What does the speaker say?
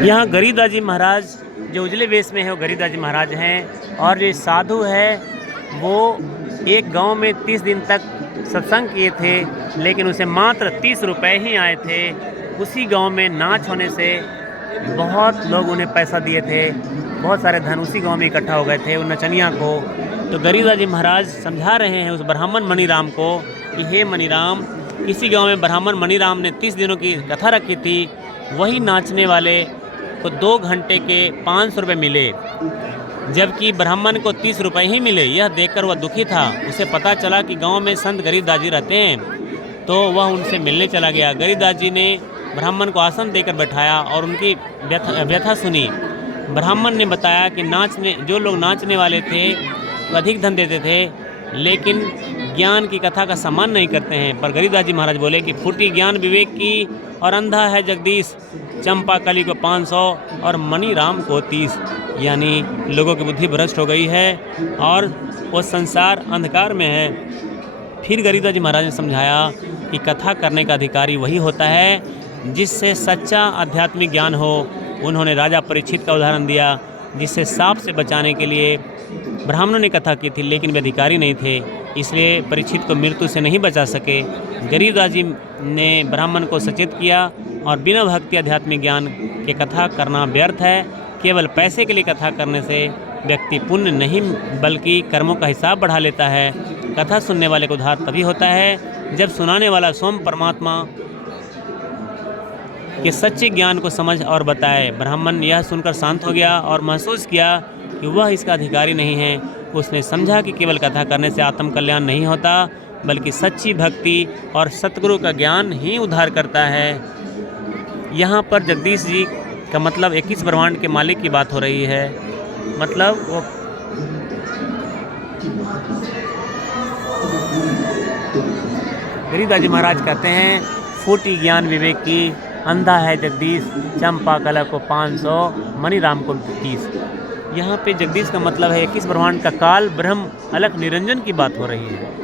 यहाँ गरीबदास जी महाराज जो उजले वेश में है वो गरीबदास जी महाराज हैं, और जो साधु है वो एक गांव में 30 दिन तक सत्संग किए थे, लेकिन उसे मात्र 30 रुपए ही आए थे। उसी गांव में नाच होने से बहुत लोग उन्हें पैसा दिए थे, बहुत सारे धन उसी गांव में इकट्ठा हो गए थे उन नचनिया को। तो गरीबदास जी महाराज समझा रहे हैं उस ब्राह्मण मणिराम को कि हे मणिराम, किसी गांव में ब्राह्मण मणिराम ने 30 दिनों की कथा रखी थी, वही नाचने वाले को 2 घंटे के 500 रुपये मिले, जबकि ब्राह्मण को 30 रुपये ही मिले। यह देखकर वह दुखी था। उसे पता चला कि गांव में संत गरीबदास जी रहते हैं, तो वह उनसे मिलने चला गया। गरीबदास जी ने ब्राह्मण को आसन देकर बैठाया और उनकी व्यथा सुनी। ब्राह्मण ने बताया कि जो लोग नाचने वाले थे वो अधिक धन देते थे, लेकिन ज्ञान की कथा का सम्मान नहीं करते हैं। पर गरीबदास जी महाराज बोले कि फूटी ज्ञान विवेक की और अंधा है जगदीश, चंपा कली को 500 और मणिराम को 30। यानी लोगों की बुद्धि भ्रष्ट हो गई है और वो संसार अंधकार में है। फिर गरीबदास जी महाराज ने समझाया कि कथा करने का अधिकारी वही होता है जिससे सच्चा आध्यात्मिक ज्ञान हो। उन्होंने राजा परीक्षित का उदाहरण दिया, जिससे सांप से बचाने के लिए ब्राह्मणों ने कथा की थी, लेकिन वे अधिकारी नहीं थे, इसलिए परीक्षित को मृत्यु से नहीं बचा सके। गरीबदास जी ने ब्राह्मण को सचेत किया और बिना भक्ति आध्यात्मिक ज्ञान के कथा करना व्यर्थ है। केवल पैसे के लिए कथा करने से व्यक्ति पुण्य नहीं बल्कि कर्मों का हिसाब बढ़ा लेता है। कथा सुनने वाले को उद्धार तभी होता है जब सुनाने वाला स्वयं परमात्मा के सच्चे ज्ञान को समझ और बताए। ब्राह्मण यह सुनकर शांत हो गया और महसूस किया कि वह इसका अधिकारी नहीं है। उसने समझा कि केवल कथा करने से आत्म कल्याण नहीं होता, बल्कि सच्ची भक्ति और सतगुरु का ज्ञान ही उद्धार करता है। यहाँ पर जगदीश जी का मतलब 21 ब्रह्मांड के मालिक की बात हो रही है। मतलब वो गरीबदास जी महाराज कहते हैं फूटी ज्ञान विवेक की, अंधा है जगदीश, चंपा कला को 500, मणिराम को 30। यहाँ पे जगदीश का मतलब है 21 ब्रह्मांड का काल ब्रह्म अलख निरंजन की बात हो रही है।